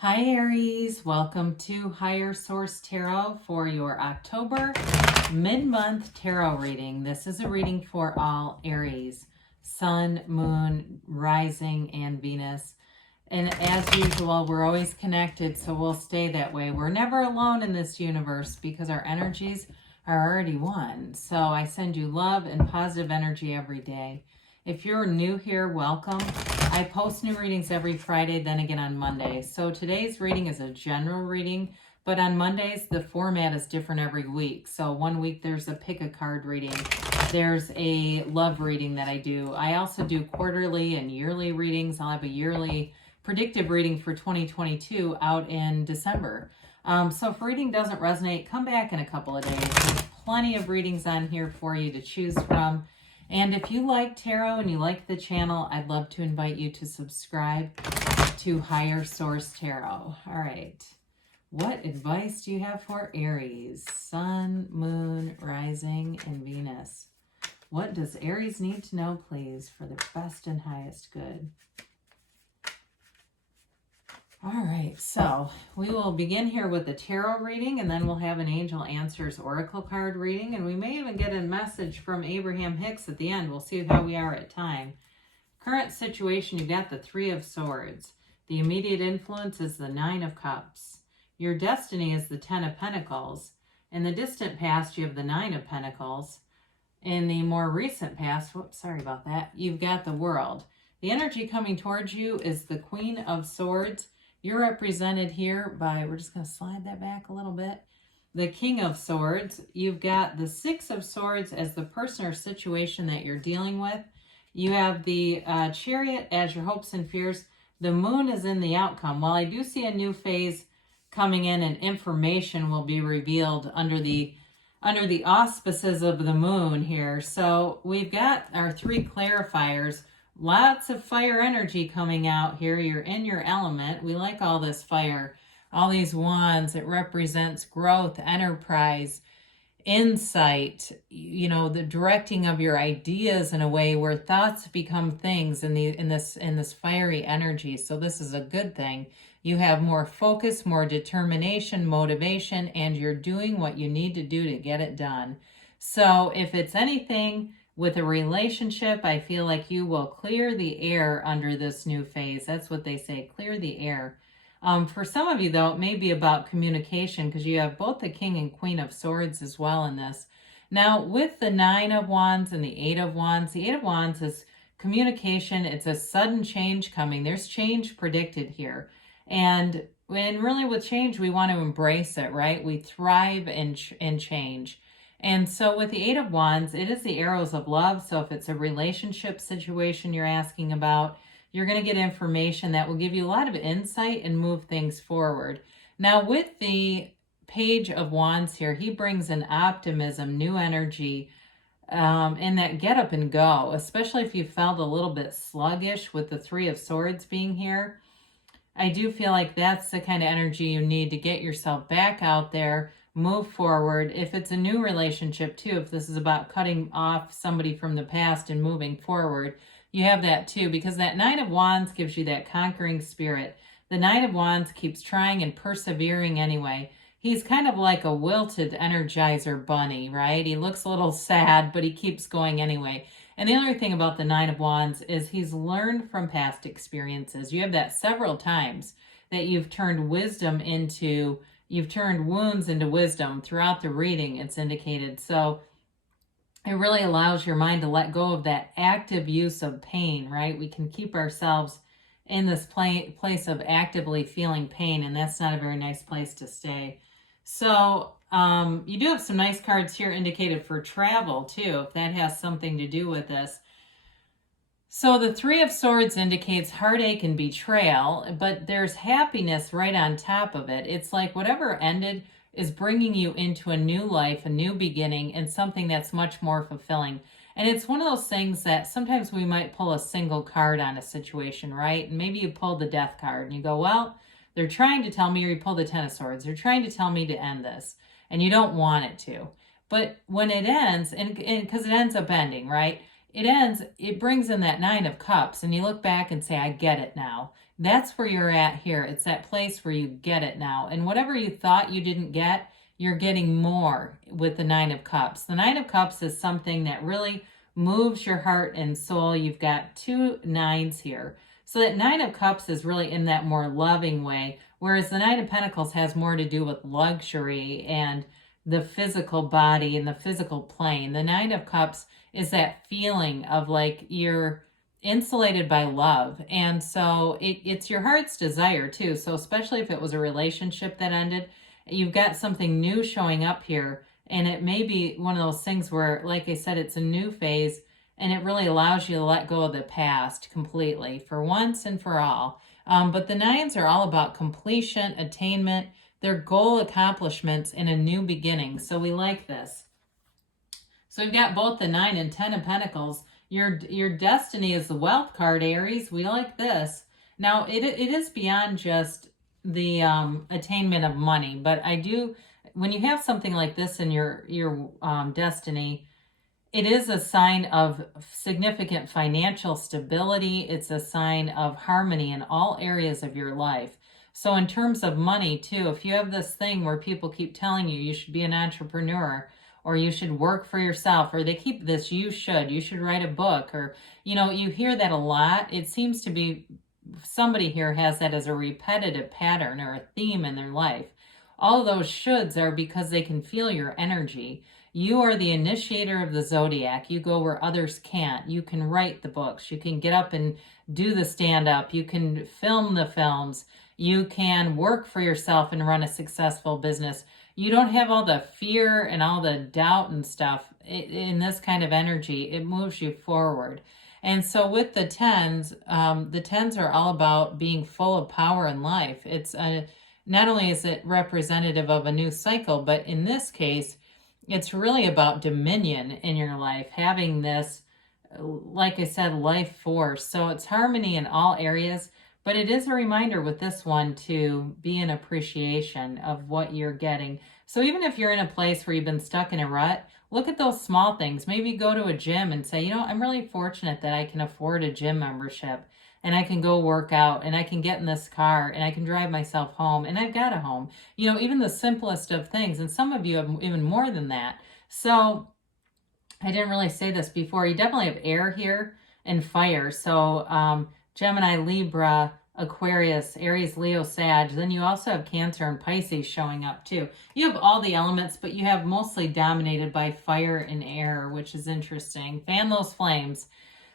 Hi Aries, welcome to Higher Source Tarot for your October mid-month tarot reading. This is a reading for all Aries, Sun, Moon, Rising, and Venus. And as usual, we're always connected, so we'll stay that way. We're never alone in this universe because our energies are already one. So I send you love and positive energy every day. If you're new here, welcome. I post new readings every Friday, then again on Monday. So today's reading is a general reading, but on Mondays, the format is different every week. So one week there's a pick a card reading. There's a love reading that I do. I also do quarterly and yearly readings. I'll have a yearly predictive reading for 2022 out in December. So if reading doesn't resonate, come back in a couple of days. There's plenty of readings on here for you to choose from. And if you like tarot and you like the channel, I'd love to invite you to subscribe to Higher Source Tarot. All right. What advice do you have for Aries? Sun, Moon, Rising, and Venus. What does Aries need to know, please, for their best and highest good? All right, so we will begin here with the tarot reading, and then we'll have an Angel Answers Oracle card reading, and we may even get a message from Abraham Hicks at the end. We'll see how we are at time. Current situation, you've got the Three of Swords. The immediate influence is the Nine of Cups. Your destiny is the Ten of Pentacles. In the distant past, you have the Nine of Pentacles. In the more recent past, sorry about that, you've got the World. The energy coming towards you is the Queen of Swords. You're represented here by, we're just going to slide that back a little bit, the King of Swords. You've got the Six of Swords as the person or situation that you're dealing with. You have the Chariot as your hopes and fears. The Moon is in the outcome. While I do see a new phase coming in and information will be revealed under the auspices of the Moon here. So we've got our three clarifiers. Lots of fire energy coming out here. You're in your element. We like all this fire. All these wands, it represents growth, enterprise, insight, you know, the directing of your ideas in a way where thoughts become things in this fiery energy. So this is a good thing. You have more focus, more determination, motivation, and you're doing what you need to do to get it done. So if it's anything with a relationship, I feel like you will clear the air under this new phase. That's what they say, clear the air. For some of you, though, it may be about communication because you have both the King and Queen of Swords as well in this. Now, with the Nine of Wands and the Eight of Wands is communication. It's a sudden change coming. There's change predicted here. And really with change, we want to embrace it, right? We thrive in change. And so with the Eight of Wands, it is the arrows of love. So if it's a relationship situation you're asking about, you're going to get information that will give you a lot of insight and move things forward. Now with the Page of Wands here, he brings an optimism, new energy, and that get up and go, especially if you felt a little bit sluggish with the Three of Swords being here. I do feel like that's the kind of energy you need to get yourself back out there, move forward. If it's a new relationship too, if this is about cutting off somebody from the past and moving forward, you have that too, because that Nine of Wands gives you that conquering spirit. The Nine of Wands keeps trying and persevering anyway. He's kind of like a wilted Energizer bunny, right? He looks a little sad, but he keeps going anyway. And the other thing about the Nine of Wands is he's learned from past experiences. You have that several times that you've turned you've turned wounds into wisdom throughout the reading, it's indicated. So it really allows your mind to let go of that active use of pain, right? We can keep ourselves in this place of actively feeling pain, and that's not a very nice place to stay. So you do have some nice cards here indicated for travel too, if that has something to do with this. So the Three of Swords indicates heartache and betrayal, but there's happiness right on top of it. It's like whatever ended is bringing you into a new life, a new beginning, and something that's much more fulfilling. And it's one of those things that sometimes we might pull a single card on a situation, right? And maybe you pull the Death card and you go, well, they're trying to tell me, or you pull the Ten of Swords, they're trying to tell me to end this, and you don't want it to. But when it ends, and because it ends up ending, right? It ends, it brings in that Nine of Cups, and you look back and say, I get it now. That's where you're at here. It's that place where you get it now. And whatever you thought you didn't get, you're getting more with the Nine of Cups. The Nine of Cups is something that really moves your heart and soul. You've got 2 nines here. So that Nine of Cups is really in that more loving way, whereas the Nine of Pentacles has more to do with luxury and the physical body and the physical plane. The Nine of Cups is that feeling of like you're insulated by love. And so it's your heart's desire too. So especially if it was a relationship that ended, you've got something new showing up here. And it may be one of those things where, like I said, it's a new phase and it really allows you to let go of the past completely for once and for all. But the nines are all about completion, attainment, their goal accomplishments, and a new beginning. So we like this. So we've got both the 9 and 10 of Pentacles. Your destiny is the wealth card, Aries. We like this. Now, it is beyond just the attainment of money, but I do, when you have something like this in your destiny, it is a sign of significant financial stability. It's a sign of harmony in all areas of your life. So in terms of money too, if you have this thing where people keep telling you should be an entrepreneur, or you should work for yourself, or they keep this, you should write a book, or, you hear that a lot. It seems to be somebody here has that as a repetitive pattern or a theme in their life. All of those shoulds are because they can feel your energy. You are the initiator of the zodiac. You go where others can't. You can write the books. You can get up and do the stand-up. You can film the films. You can work for yourself and run a successful business. You don't have all the fear and all the doubt and stuff in this kind of energy. It moves you forward. And so with the tens are all about being full of power in life. It's not only is it representative of a new cycle, but in this case, it's really about dominion in your life, having this, like I said, life force. So it's harmony in all areas. But it is a reminder with this one to be in appreciation of what you're getting. So even if you're in a place where you've been stuck in a rut, look at those small things. Maybe go to a gym and say, I'm really fortunate that I can afford a gym membership and I can go work out and I can get in this car and I can drive myself home and I've got a home. Even the simplest of things. And some of you have even more than that. So I didn't really say this before. You definitely have air here and fire. So Gemini, Libra, Aquarius, Aries, Leo, Sag. Then you also have Cancer and Pisces showing up too. You have all the elements, but you have mostly dominated by fire and air, which is interesting. Fan those flames.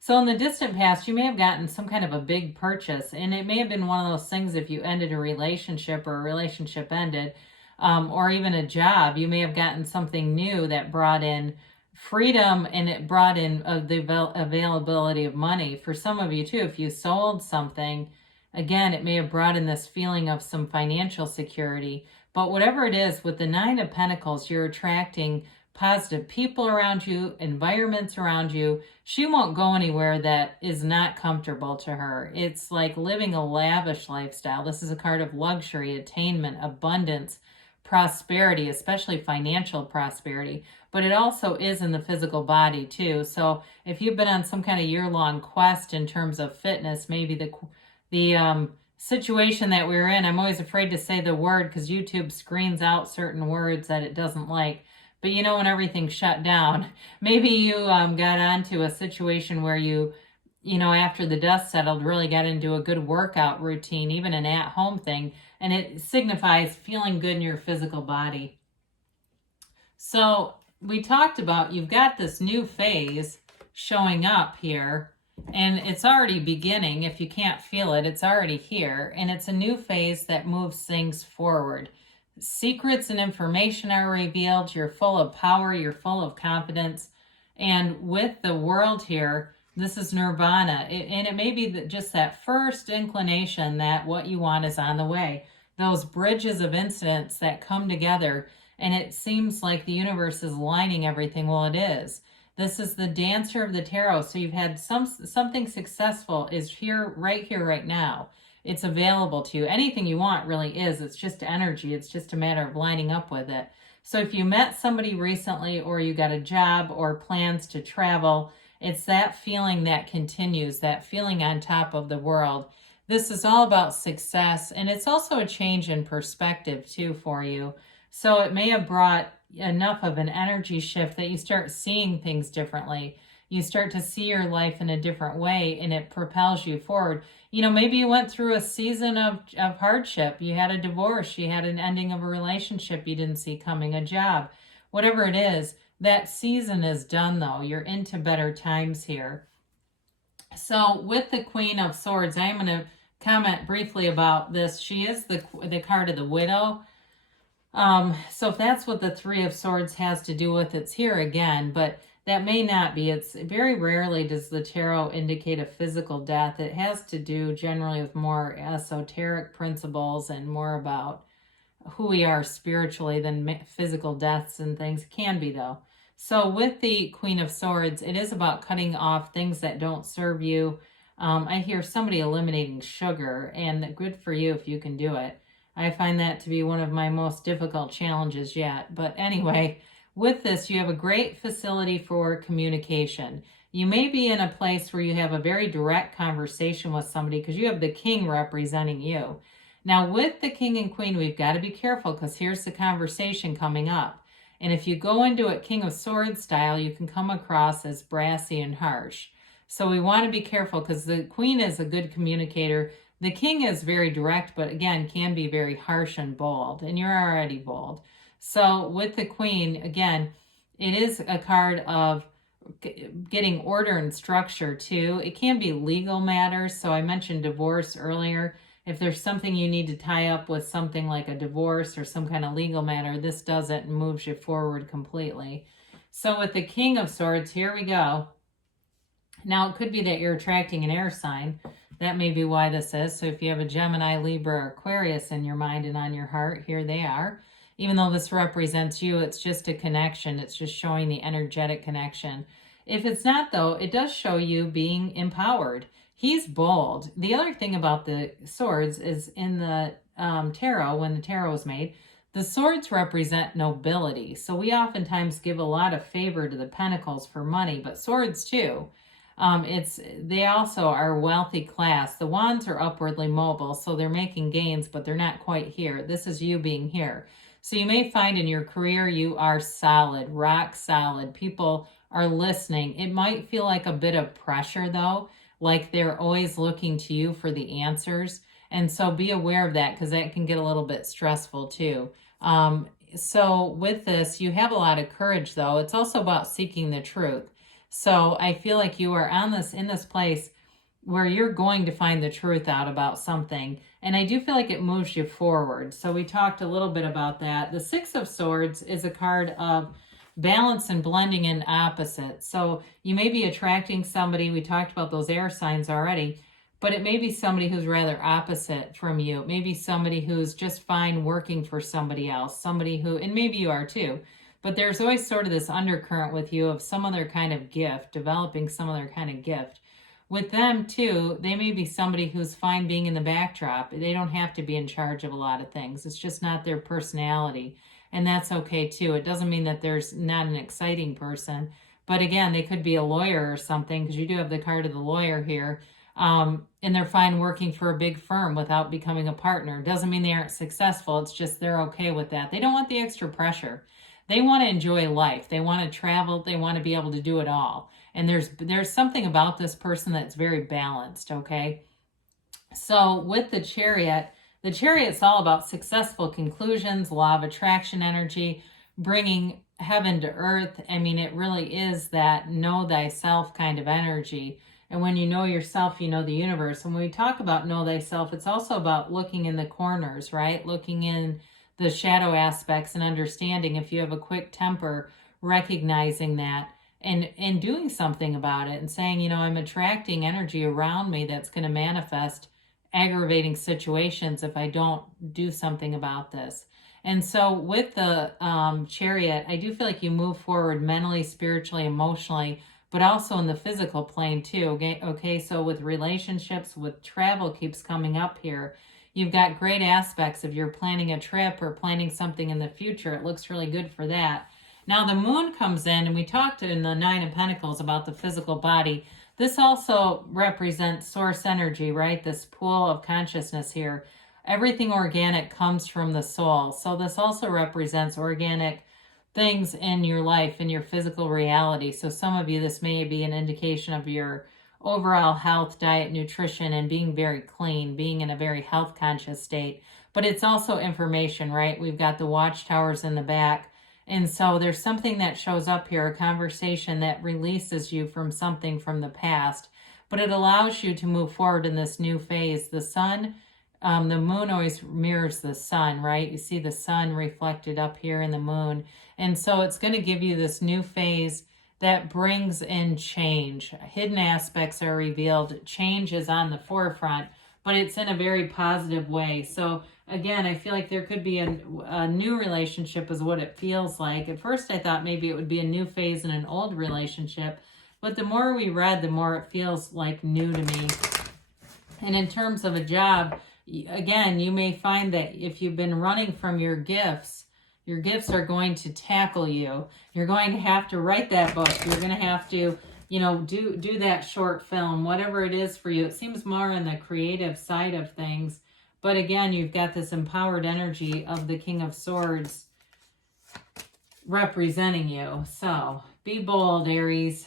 So in the distant past, you may have gotten some kind of a big purchase, and it may have been one of those things if you ended a relationship or a relationship ended, or even a job, you may have gotten something new that brought in freedom, and it brought in the availability of money. For some of you too, if you sold something, again, it may have brought in this feeling of some financial security. But whatever it is, with the 9 of Pentacles, you're attracting positive people around you, environments around you. She won't go anywhere that is not comfortable to her. It's like living a lavish lifestyle. This is a card of luxury, attainment, abundance, prosperity, especially financial prosperity. But it also is in the physical body too. So if you've been on some kind of year-long quest in terms of fitness, maybe the situation that we're in, I'm always afraid to say the word because YouTube screens out certain words that it doesn't like. But when everything's shut down, maybe you got onto a situation where you after the dust settled, really got into a good workout routine, even an at-home thing, and it signifies feeling good in your physical body. So we talked about you've got this new phase showing up here, and it's already beginning. If you can't feel it, it's already here, and it's a new phase that moves things forward. Secrets and information are revealed. You're full of power. You're full of confidence. And with the world here, this is nirvana. And it may be just that first inclination that what you want is on the way. Those bridges of incidents that come together, and it seems like the universe is lining everything. Well, it is. This is the dancer of the tarot. So you've had something successful is here, right now. It's available to you. Anything you want really is. It's just energy. It's just a matter of lining up with it. So if you met somebody recently, or you got a job or plans to travel, it's that feeling that continues, that feeling on top of the world. This is all about success, and it's also a change in perspective too for you. So it may have brought enough of an energy shift that you start seeing things differently. You start to see your life in a different way, and it propels you forward. You know, maybe you went through a season of hardship. You had a divorce, you had an ending of a relationship you didn't see coming, a job, whatever it is. That season is done, though. You're into better times here. So with the Queen of Swords, I am going to comment briefly about this. She is the card of the widow. So if that's what the Three of Swords has to do with, it's here again, but that may not be. It's very rarely does the tarot indicate a physical death. It has to do generally with more esoteric principles and more about who we are spiritually than physical deaths and things. Can be, though. So with the Queen of Swords, it is about cutting off things that don't serve you. I hear somebody eliminating sugar, and good for you if you can do it. I find that to be one of my most difficult challenges yet. But anyway, with this, you have a great facility for communication. You may be in a place where you have a very direct conversation with somebody because you have the king representing you. Now, with the king and queen, we've got to be careful because here's the conversation coming up. And if you go into it King of Swords style, you can come across as brassy and harsh. So we want to be careful because the queen is a good communicator. The king is very direct, but again, can be very harsh and bold. And you're already bold. So with the queen, again, it is a card of getting order and structure too. It can be legal matters. So I mentioned divorce earlier. If there's something you need to tie up with something like a divorce or some kind of legal matter, this does it and moves you forward completely. So with the King of Swords, here we go. Now, it could be that you're attracting an air sign. That may be why this is. So if you have a Gemini, Libra, or Aquarius in your mind and on your heart, here they are. Even though this represents you, it's just a connection. It's just showing the energetic connection. If it's not, though, it does show you being empowered. He's bold. The other thing about the swords is in the tarot, when the tarot was made, the swords represent nobility. So we oftentimes give a lot of favor to the pentacles for money, but swords too. They also are a wealthy class. The wands are upwardly mobile, so they're making gains, but they're not quite here. This is you being here. So you may find in your career you are solid, rock solid. People are listening. It might feel like a bit of pressure, though, like they're always looking to you for the answers. And so be aware of that because that can get a little bit stressful too. So with this, you have a lot of courage, though. It's also about seeking the truth. So I feel like you are in this place where you're going to find the truth out about something. And I do feel like it moves you forward. So we talked a little bit about that. The Six of Swords is a card of balance and blending in opposites. So you may be attracting somebody, we talked about those air signs already, but it may be somebody who's rather opposite from you. It may be somebody who's just fine working for somebody else, somebody who, and maybe you are too, but there's always sort of this undercurrent with you of some other kind of gift, developing some other kind of gift. With them too, they may be somebody who's fine being in the backdrop. They don't have to be in charge of a lot of things. It's just not their personality. And that's okay too. It doesn't mean that there's not an exciting person. But again, they could be a lawyer or something because you do have the card of the lawyer here. And they're fine working for a big firm without becoming a partner. Doesn't mean they aren't successful. It's just they're okay with that. They don't want the extra pressure. They want to enjoy life. They want to travel. They want to be able to do it all. And there's something about this person that's very balanced, okay? So with the Chariot's all about successful conclusions, law of attraction energy, bringing heaven to earth. I mean, it really is that know thyself kind of energy. And when you know yourself, you know the universe. And when we talk about know thyself, it's also about looking in the corners, right? Looking in the shadow aspects and understanding if you have a quick temper, recognizing that and doing something about it and saying, you know, I'm attracting energy around me that's going to manifest aggravating situations if I don't do something about this. And so with the Chariot, I do feel like you move forward mentally, spiritually, emotionally, but also in the physical plane too. Okay, so with relationships, with travel keeps coming up here. You've got great aspects if you're planning a trip or planning something in the future. It looks really good for that. Now the moon comes in, and we talked in the Nine of Pentacles about the physical body. This also represents source energy, right? This pool of consciousness here. Everything organic comes from the soul. So this also represents organic things in your life, in your physical reality. So some of you, this may be an indication of your overall health, diet, nutrition, and being very clean, being in a very health conscious state. But it's also information, right? We've got the watchtowers in the back. And so there's something that shows up here, a conversation that releases you from something from the past, but it allows you to move forward in this new phase. The sun, the moon always mirrors the sun, right? You see the sun reflected up here in the moon. And so it's going to give you this new phase that brings in change. Hidden aspects are revealed. Change is on the forefront, but it's in a very positive way. So again, I feel like there could be a new relationship is what it feels like. At first, I thought maybe it would be a new phase in an old relationship, but the more we read, the more it feels like new to me. And in terms of a job, again, you may find that if you've been running from your gifts are going to tackle you. You're going to have to write that book. You're going to have to, do that short film, whatever it is for you. It seems more on the creative side of things. But again, you've got this empowered energy of the King of Swords representing you. So be bold, Aries.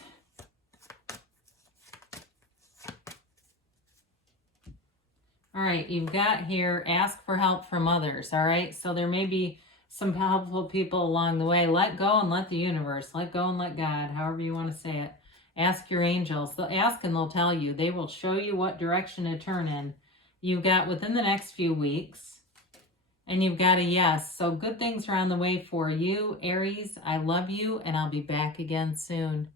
All right, you've got here, ask for help from others. All right, so there may be some helpful people along the way. Let go and let the universe. Let go and let God, however you want to say it. Ask your angels. They'll ask and they'll tell you. They will show you what direction to turn in. You've got within the next few weeks. And you've got a yes. So good things are on the way for you, Aries. I love you, and I'll be back again soon.